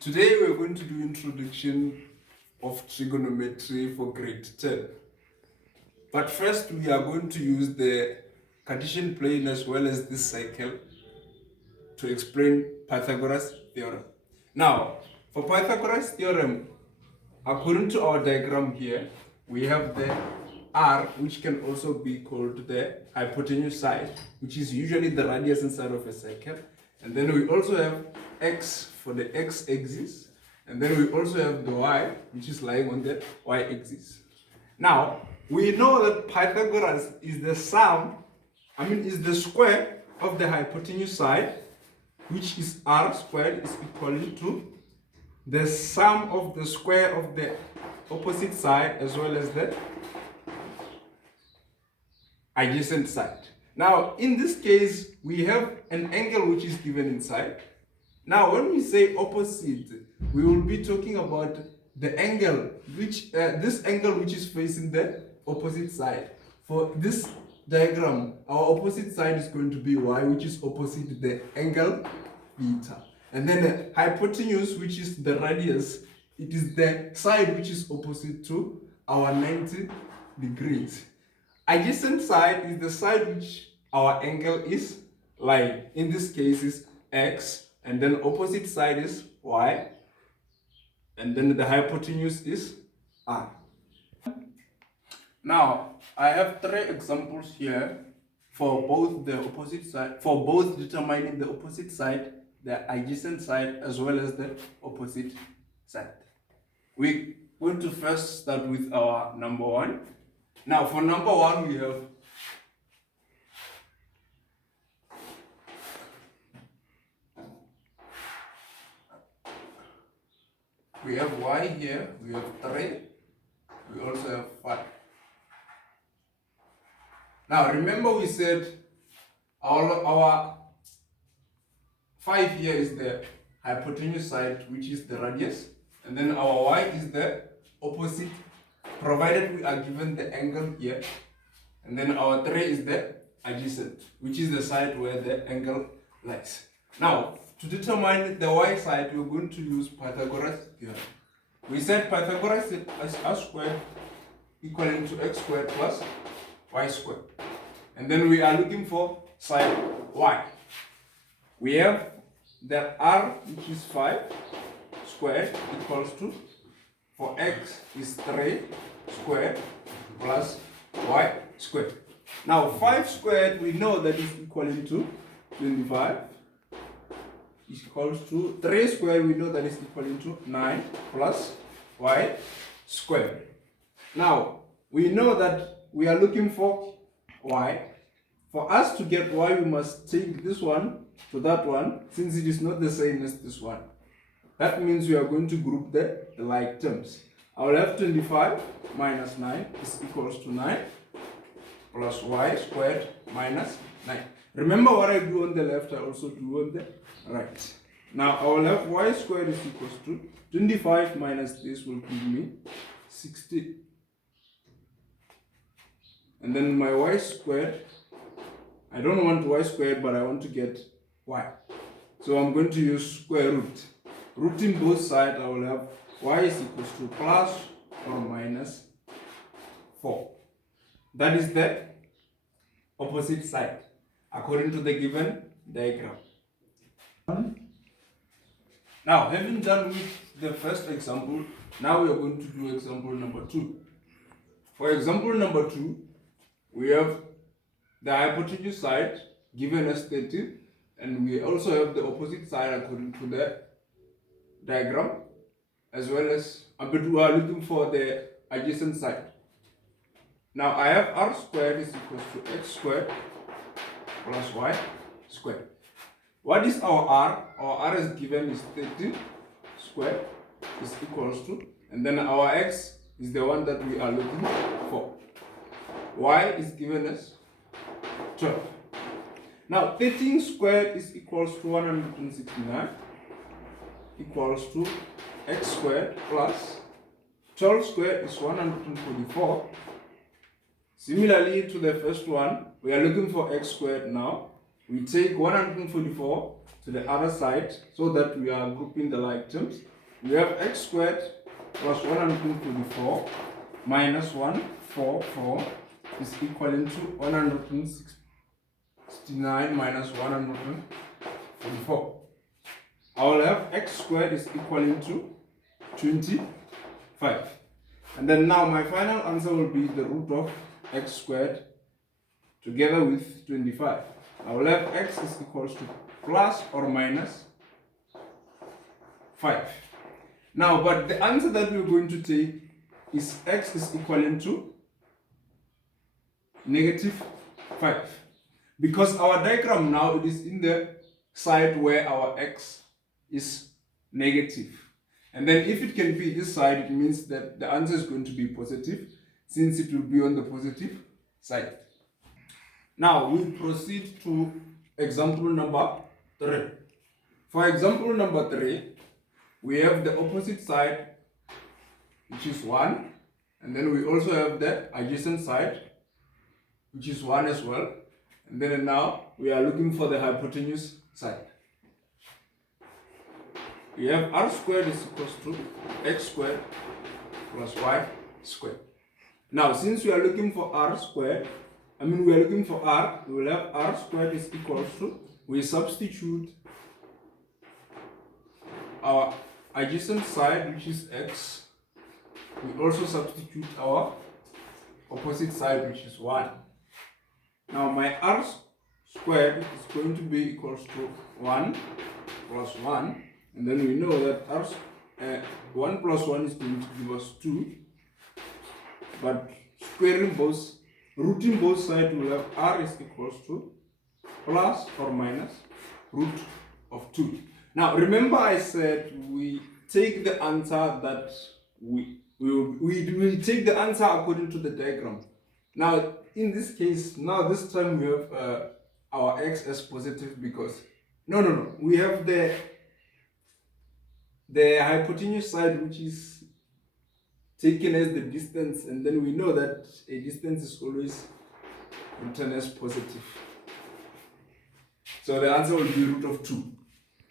Today we're going to do introduction of trigonometry for grade 10. But first we are going to use the Cartesian plane as well as this cycle to explain Pythagoras theorem. Now, for Pythagoras theorem, according to our diagram here, we have the r, which can also be called the hypotenuse side, which is usually the radius inside of a circle. And then we also have x for the x-axis. And then we also have the y, which is lying on the y-axis. Now, we know that Pythagoras is the is the square of the hypotenuse side, which is r squared, is equal to the sum of the square of the opposite side as well as the adjacent side. Now, in this case, we have an angle which is given inside. Now, when we say opposite, we will be talking about the angle which this angle which is facing the opposite side. For this diagram, our opposite side is going to be y, which is opposite the angle theta. And then the hypotenuse, which is the radius, it is the side which is opposite to our 90 degrees. Adjacent side is the side which our angle is lying. In this case is x, and then opposite side is y, and then the hypotenuse is r. Now, I have three examples here for both the opposite side, for both determining the opposite side, the adjacent side, as well as the opposite side. We're going to first start with our number one. Now, for number one, we have y here, we have 3, we also have 5. Now, remember we said our 5 here is the hypotenuse side, which is the radius, and then our y is the opposite, provided we are given the angle here, and then our 3 is the adjacent, which is the side where the angle lies. Now, to determine the y side, we're going to use Pythagoras theorem. We said Pythagoras is r squared equaling to x squared plus y squared. And then we are looking for side y. We have the r, which is 5 squared, equals to, for x is 3 squared plus y squared. Now 5 squared, we know that is equaling to 25. Is equals to 3 squared, we know that is equaling to 9 plus y squared. Now, we know that we are looking for y. For us to get y, we must take this one to that one, since it is not the same as this one. That means we are going to group the like terms. I will have 25 minus 9 is equals to 9 plus y squared minus 9. Remember what I do on the left, I also do on the right. Now I will have y squared is equals to 25 minus this will give me 60. And then my y squared, I don't want y squared, but I want to get y. So I'm going to use square root. Rooting both sides, I will have y is equals to plus or minus 4. That is the opposite side, according to the given diagram. Now, having done with the first example, now we are going to do example number 2. For example number 2, we have the hypotenuse side given as 30, and we also have the opposite side according to the diagram, as well as we are looking for the adjacent side. Now I have r squared is equals to x squared plus y squared. What is our r? Our r is given is 30 squared is equals to, and then our x is the one that we are looking for. Y is given as 12. Now 13 squared is equals to 169 equals to x squared plus 12 squared is 144. Similarly to the first one, we are looking for x squared now. we take 144 to the other side so that we are grouping the like terms. We have x squared plus 144 minus 144 is equivalent to 169 minus 144. I will have x squared is equivalent to 25. And then now my final answer will be the root of x squared together with 25. I will have x is equals to plus or minus 5. Now, but the answer that we're going to take is x is equivalent to negative 5. Because our diagram now, it is in the side where our x is negative. And then if it can be this side, it means that the answer is going to be positive, since it will be on the positive side. Now we proceed to example number 3. For example number 3, we have the opposite side, which is 1, and then we also have the adjacent side, which is 1 as well. And then now we are looking for the hypotenuse side. We have r squared is equals to x squared plus y squared. Now, since we are looking for r squared, we are looking for r, we will have r squared is equals to, we substitute our adjacent side, which is x. We also substitute our opposite side, which is 1. Now, my r squared is going to be equals to 1 plus 1. And then we know that 1 plus 1 is going to give us 2. But rooting both sides, we have r is equals to plus or minus root of 2. Now remember I said we take the answer that we will take the answer according to the diagram. Now in this case, this time we have our x as positive because we have the hypotenuse side, which is taken as the distance, and then we know that a distance is always written as positive. So the answer will be root of 2.